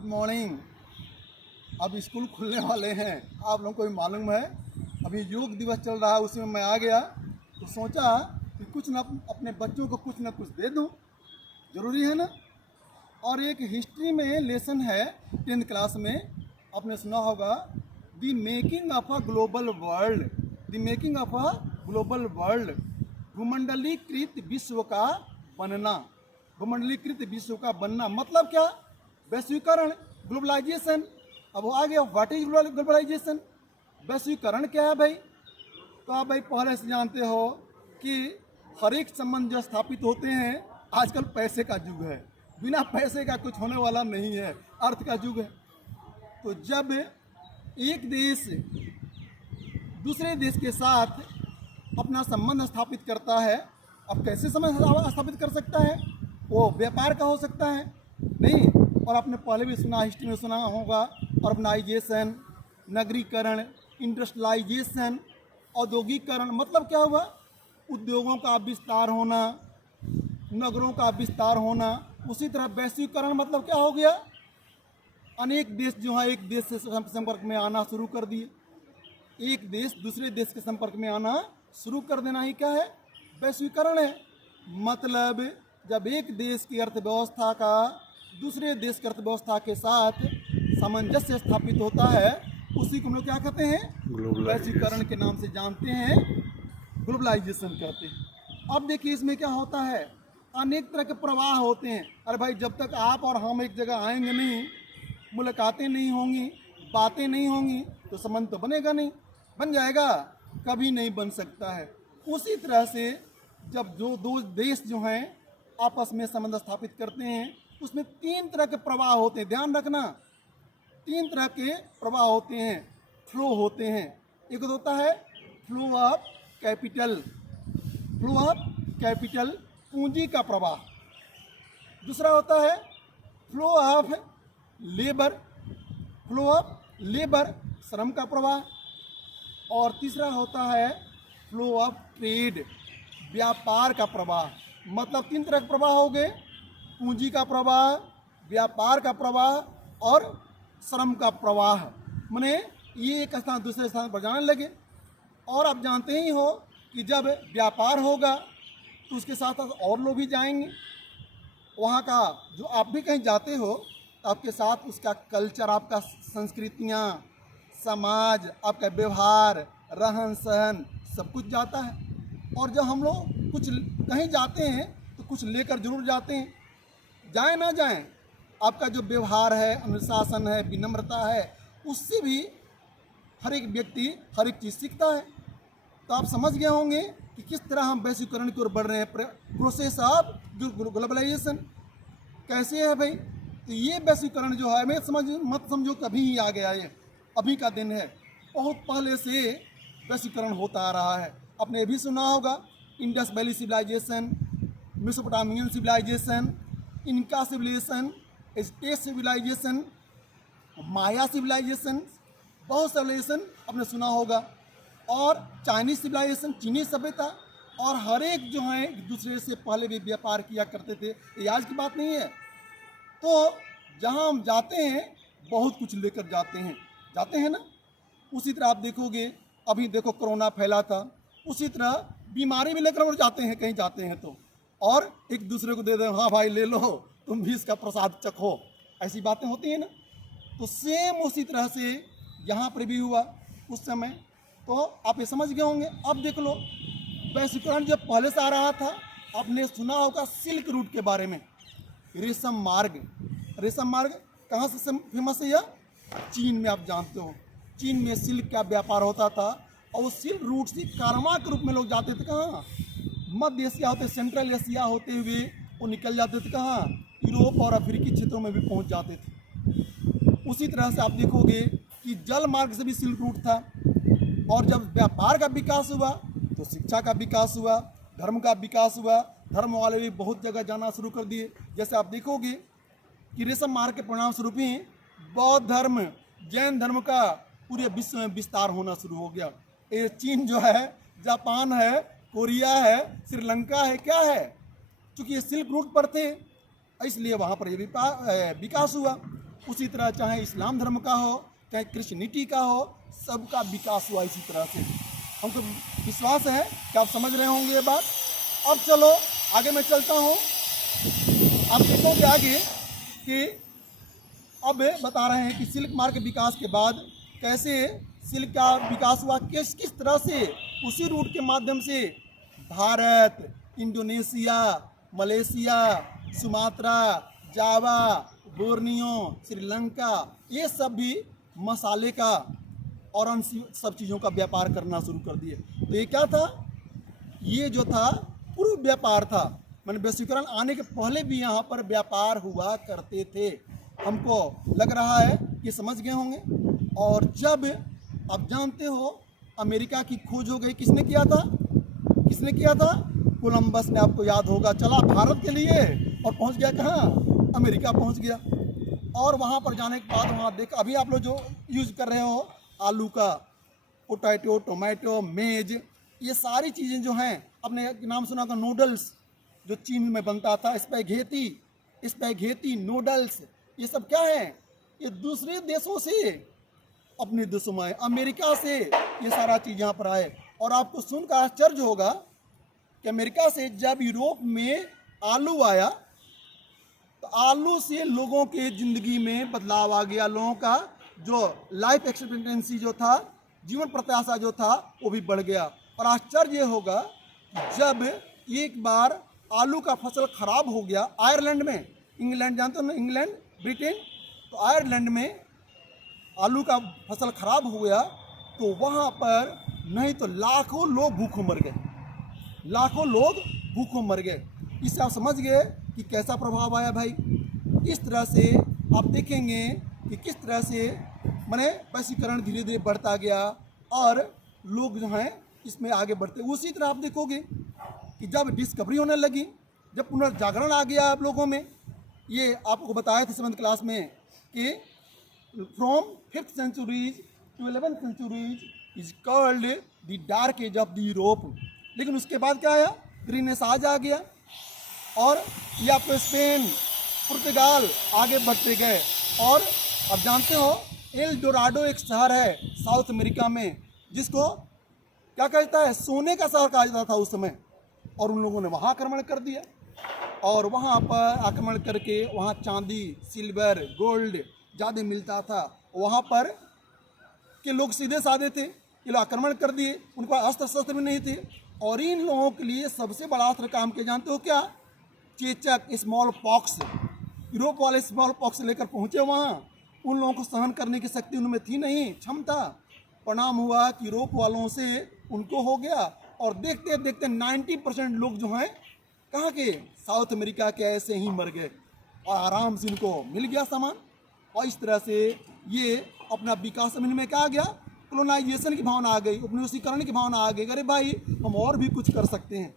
Good morning. अब school खुलने वाले हैं, आप लोगों को भी मालूम है। अभी योग दिवस चल रहा है, उसी में मैं आ गया तो सोचा कि कुछ ना अपने बच्चों को कुछ ना कुछ दे दूं, ज़रूरी है ना। और एक हिस्ट्री में लेसन है 10th क्लास में, आपने सुना होगा, the making of a global world. The making of a global world, भूमंडलीकृत विश्व का बनना। भूमंडलीकृत विश्व का बनना मतलब क्या? वैश्वीकरण, ग्लोबलाइजेशन। अब वो आ गया, व्हाट इज ग्लोबलाइजेशन? वैश्वीकरण क्या है भाई? तो आप भाई पहले से जानते हो कि हर एक संबंध जो स्थापित होते हैं, आजकल पैसे का युग है, बिना पैसे का कुछ होने वाला नहीं है, अर्थ का युग है। तो जब एक देश दूसरे देश के साथ अपना संबंध स्थापित करता है, अब कैसे संबंध स्थापित कर सकता है? वो व्यापार का हो सकता है नहीं। और आपने पहले भी सुना, हिस्ट्री में सुना होगा, अर्बनाइजेशन, नगरीकरण, इंडस्ट्रियलाइजेशन, औद्योगिकरण। मतलब क्या हुआ? उद्योगों का विस्तार होना, नगरों का विस्तार होना। उसी तरह वैश्वीकरण मतलब क्या हो गया? अनेक देश जो है एक देश से संपर्क में आना शुरू कर दिए, एक देश दूसरे देश के संपर्क में आना शुरू कर देना ही क्या है? वैश्वीकरण है। मतलब जब एक देश की अर्थव्यवस्था का दूसरे देश की अर्थव्यवस्था के साथ सामंजस्य स्थापित होता है, उसी को हम लोग क्या कहते हैं? वैश्वीकरण के नाम से जानते हैं, ग्लोबलाइजेशन कहते हैं। अब देखिए इसमें क्या होता है, अनेक तरह के प्रवाह होते हैं। अरे भाई, जब तक आप और हम एक जगह आएंगे नहीं, मुलाकातें नहीं होंगी, बातें नहीं होंगी, तो संबंध तो बनेगा नहीं। बन जाएगा? कभी नहीं बन सकता है। उसी तरह से जब जो दो देश जो हैं आपस में संबंध स्थापित करते हैं, उसमें 3 तरह के प्रवाह होते हैं, ध्यान रखना। 3 तरह के प्रवाह होते हैं, फ्लो होते हैं। एक होता है flow of capital, flow of capital, पूंजी का प्रवाह। दूसरा होता है flow of labour, flow of labour, श्रम का प्रवाह। और तीसरा होता है फ्लो ऑफ ट्रेड, व्यापार का प्रवाह। मतलब 3 तरह के प्रवाह हो गए, पूंजी का प्रवाह, व्यापार का प्रवाह और श्रम का प्रवाह। माने ये एक स्थान दूसरे स्थान पर जाने लगे। और आप जानते ही हो कि जब व्यापार होगा तो उसके साथ साथ और लोग भी जाएंगे। वहाँ का जो आप भी कहीं जाते हो, आपके साथ उसका कल्चर, आपका संस्कृतियाँ, समाज, आपका व्यवहार, रहन सहन, सब कुछ जाता है। और जब हम लोग कुछ कहीं जाते हैं तो कुछ लेकर जरूर जाते हैं, जाएं ना जाएं, आपका जो व्यवहार है, अनुशासन है, विनम्रता है, उससे भी हर एक व्यक्ति हर एक चीज़ सीखता है। तो आप समझ गए होंगे कि किस तरह हम वैश्वीकरण की ओर बढ़ रहे हैं, प्रोसेस ऑफ ग्लोबलाइजेशन कैसे है भाई। तो ये वैश्वीकरण जो है, मत समझो कभी ही आ गया, ये अभी का दिन है, बहुत पहले से वैश्वीकरण होता आ रहा है। आपने भी सुना होगा, Indus valley civilization, Mesopotamian civilization, Inca civilization, Aztec civilization, Maya civilization, बहुत सिविलाइजेशन आपने सुना होगा। और चाइनीज सिविलाइजेशन, चीनी सभ्यता। और हर एक जो है एक दूसरे से पहले भी व्यापार किया करते थे, ये आज की बात नहीं है। तो जहाँ हम जाते हैं बहुत कुछ लेकर जाते हैं ना। उसी तरह आप देखोगे, अभी देखो कोरोना फैला था, उसी तरह बीमारी भी लेकर जाते हैं, कहीं जाते हैं तो, और एक दूसरे को दे दे, हाँ भाई ले लो, तुम भी इसका प्रसाद चखो, ऐसी बातें होती हैं ना। तो सेम उसी तरह से यहाँ पर भी हुआ उस समय। तो आप ये समझ गए होंगे। अब देख लो, वैश्वीकरण जब पहले से आ रहा था, आपने सुना होगा सिल्क रूट के बारे में, रेशम मार्ग। रेशम मार्ग कहाँ से फेमस है? यह चीन में, आप जानते हो, चीन में सिल्क का व्यापार होता था। और उस सिल्क रूट से कारवां के रूप में लोग जाते थे कहाँ? मध्य एशिया होते, सेंट्रल एशिया होते हुए वो निकल जाते थे कहाँ? यूरोप और अफ्रीकी क्षेत्रों में भी पहुँच जाते थे। उसी तरह से आप देखोगे कि जल मार्ग से भी सिल्क रूट था। और जब व्यापार का विकास हुआ तो शिक्षा का विकास हुआ, धर्म का विकास हुआ, धर्म वाले भी बहुत जगह जाना शुरू कर दिए। जैसे आप देखोगे कि रेशम मार्ग के परिणाम स्वरूप ही बौद्ध धर्म, जैन धर्म का पूरे विश्व में विस्तार होना शुरू हो गया। ये चीन जो है, जापान है, कोरिया है, श्रीलंका है, क्या है, चूँकि ये सिल्क रूट पर थे, इसलिए वहाँ पर ये विकास हुआ। उसी तरह चाहे इस्लाम धर्म का हो, चाहे क्रिश्चियनिटी का हो, सबका विकास हुआ इसी तरह से। हमको विश्वास है कि आप समझ रहे होंगे ये बात। अब चलो आगे मैं चलता हूँ। आप देखोगे आगे कि अब बता रहे हैं कि सिल्क मार्ग के विकास के बाद कैसे सिल्क का विकास हुआ, किस किस तरह से उसी रूट के माध्यम से भारत, इंडोनेशिया, मलेशिया, सुमात्रा, जावा, बोर्नियो, श्रीलंका, ये सब भी मसाले का और उन सब चीज़ों का व्यापार करना शुरू कर दिए। तो ये क्या था, ये जो था पूर्व व्यापार था, मैंने वैश्वीकरण आने के पहले भी यहाँ पर व्यापार हुआ करते थे। हमको लग रहा है कि समझ गए होंगे। और जब आप जानते हो अमेरिका की खोज हो गई, किसने किया था, किसने किया था? कोलंबस ने, आपको याद होगा, चला भारत के लिए और पहुंच गया कहाँ, अमेरिका पहुंच गया। और वहां पर जाने के बाद वहां देखा, अभी आप लोग जो यूज कर रहे हो आलू का, पोटैटो, टोमेटो, मेज, ये सारी चीज़ें जो हैं, आपने नाम सुना होगा नूडल्स जो चीन में बनता था, स्पैघेटी नूडल्स, ये सब क्या है, ये दूसरे देशों से अपने देशों में, अमेरिका से ये सारा चीज़ यहाँ पर आए। और आपको सुनकर आश्चर्य होगा कि अमेरिका से जब यूरोप में आलू आया तो आलू से लोगों के ज़िंदगी में बदलाव आ गया। लोगों का जो लाइफ एक्सपेक्टेंसी जो था, जीवन प्रत्याशा जो था, वो भी बढ़ गया। और आश्चर्य ये होगा जब एक बार आलू का फसल खराब हो गया आयरलैंड में, इंग्लैंड जानते हो ना, इंग्लैंड, ब्रिटेन, तो आयरलैंड में आलू का फसल खराब हो गया तो वहाँ पर नहीं तो लाखों लोग भूखों मर गए, लाखों लोग भूखों मर गए। इससे आप समझ गए कि कैसा प्रभाव आया भाई। इस तरह से आप देखेंगे कि किस तरह से माने वैश्वीकरण धीरे धीरे बढ़ता गया और लोग जो हैं इसमें आगे बढ़ते। उसी तरह आप देखोगे कि जब डिस्कवरी होने लगी, जब पुनर्जागरण आ गया आप लोगों में, ये आपको बताया था 7th क्लास में कि from 5th centuries to 11th centuries is called the dark age of the Europe. लेकिन उसके बाद क्या आया, रेनेसांस आ गया और ये आपको स्पेन, पुर्तगाल आगे बढ़ते गए। और अब जानते हो एल डोराडो एक शहर है साउथ अमेरिका में, जिसको क्या कहता है, सोने का शहर कहा जाता था उस समय। और उन लोगों ने वहाँ आक्रमण कर दिया और वहाँ पर आक्रमण करके वहाँ चांदी, सिल्वर, गोल्ड ज़्यादा मिलता था। वहाँ पर के लोग सीधे साधे थे, ये लोग आक्रमण कर दिए, उनके पास अस्त्र शस्त्र भी नहीं थे। और इन लोगों के लिए सबसे बड़ा अस्त्र काम के जानते हो क्या, चेचक, स्मॉल पॉक्स। यूरोप वाले स्मॉल पॉक्स लेकर पहुँचे वहाँ, उन लोगों को सहन करने की शक्ति उनमें थी नहीं, क्षमता। परिणाम हुआ कि यूरोप वालों से उनको हो गया और देखते देखते 90% लोग जो हैं कहाँ के, साउथ अमेरिका के, ऐसे ही मर गए और आराम से उनको मिल गया सामान। और इस तरह से ये अपना विकास में क्या आ गया, कोलोनाइजेशन की भावना आ गई, उपनिवेशीकरण की भावना आ गई। अरे भाई हम और भी कुछ कर सकते हैं।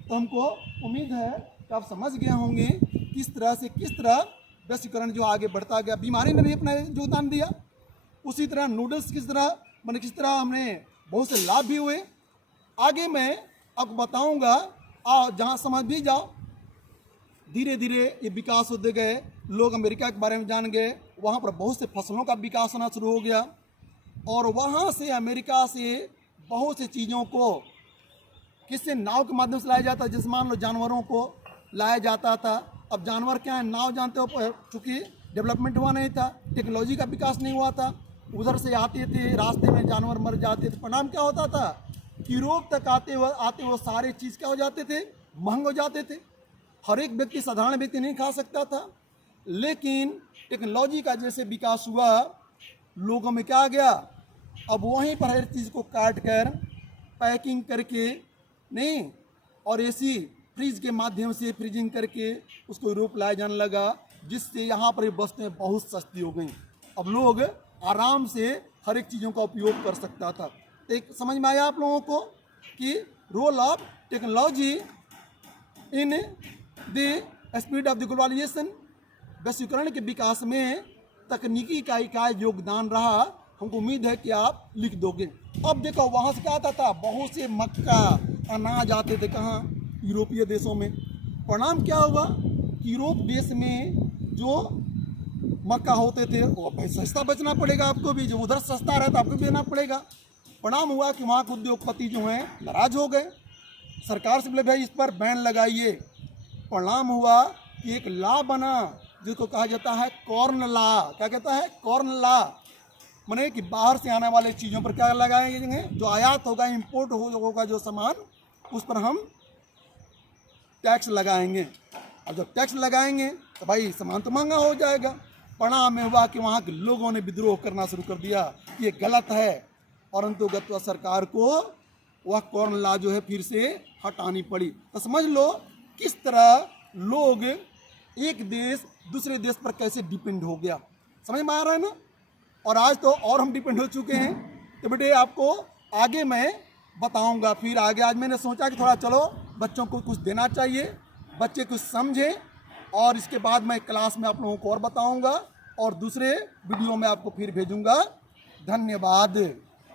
तो हमको उम्मीद है कि आप समझ गए होंगे किस तरह वैश्वीकरण जो आगे बढ़ता गया। बीमारी ने भी अपना योगदान दिया। उसी तरह नूडल्स किस तरह हमने बहुत से लाभ भी हुए। आगे मैं आपको बताऊंगा, जहाँ समझ भी जाओ। धीरे धीरे ये विकास होते गए, लोग अमेरिका के बारे में जान गए, वहाँ पर बहुत से फसलों का विकास होना शुरू हो गया। और वहाँ से अमेरिका से बहुत सी चीज़ों को किससे, नाव के माध्यम से लाया जाता। जैसे मान लो जानवरों को लाया जाता था। अब जानवर क्या है, नाव जानते हो, चूँकि डेवलपमेंट हुआ नहीं था, टेक्नोलॉजी का विकास नहीं हुआ था, उधर से आते थे, रास्ते में जानवर मर जाते थे। परिणाम क्या होता था, यूरोप तक आते हुए सारे चीज़ क्या हो जाते थे, महंगे हो जाते थे। हर एक व्यक्ति, साधारण व्यक्ति नहीं खा सकता था। लेकिन टेक्नोलॉजी का जैसे विकास हुआ, लोगों में क्या आ गया, अब वहीं पर हर चीज़ को काट कर पैकिंग करके नहीं, और एसी फ्रिज के माध्यम से फ्रीजिंग करके उसको यूरोप लाया जाने लगा, जिससे यहाँ पर वस्तुएं बहुत सस्ती हो गई। अब लोग आराम से हर एक चीज़ों का उपयोग कर सकता था। तो एक समझ में आया आप लोगों को कि role of technology in the speed of the globalization, वैश्वीकरण के विकास में तकनीकी का योगदान रहा। हमको उम्मीद है कि आप लिख दोगे। अब देखो वहाँ से क्या आता था, बहुत से मक्का, अनाज आते थे कहाँ, यूरोपीय देशों में। परिणाम क्या हुआ, यूरोप देश में जो मक्का होते थे, वो भाई सस्ता बेचना पड़ेगा आपको भी, जो उधर सस्ता रहता आपको भी देना पड़ेगा। परिणाम हुआ कि वहाँ के उद्योगपति जो हैं नाराज हो गए, सरकार से बोले भाई इस पर बैन लगाइए। परिणाम हुआ कि एक लॉ बना जिसको कहा जाता है कॉर्न लॉ। क्या कहता है? Corn law. माने कि बाहर से आने वाले चीज़ों पर क्या लगाएंगे, जो आयात होगा, इंपोर्ट होगा जो सामान, उस पर हम टैक्स लगाएंगे। और जब टैक्स लगाएंगे तो भाई सामान तो महंगा हो जाएगा। परिणाम में हुआ कि वहाँ के लोगों ने विद्रोह करना शुरू कर दिया, ये गलत है, और अंततः सरकार को वह कॉर्न लॉ जो है फिर से हटानी पड़ी। तो समझ लो किस तरह लोग एक देश दूसरे देश पर कैसे डिपेंड हो गया। समझ में आ रहा है ना? और आज तो और हम डिपेंड हो चुके हैं। तो बेटे आपको आगे मैं बताऊंगा फिर आगे। आज मैंने सोचा कि थोड़ा चलो बच्चों को कुछ देना चाहिए, बच्चे कुछ समझें, और इसके बाद मैं क्लास में आप लोगों को और बताऊंगा और दूसरे वीडियो में आपको फिर भेजूंगा। धन्यवाद।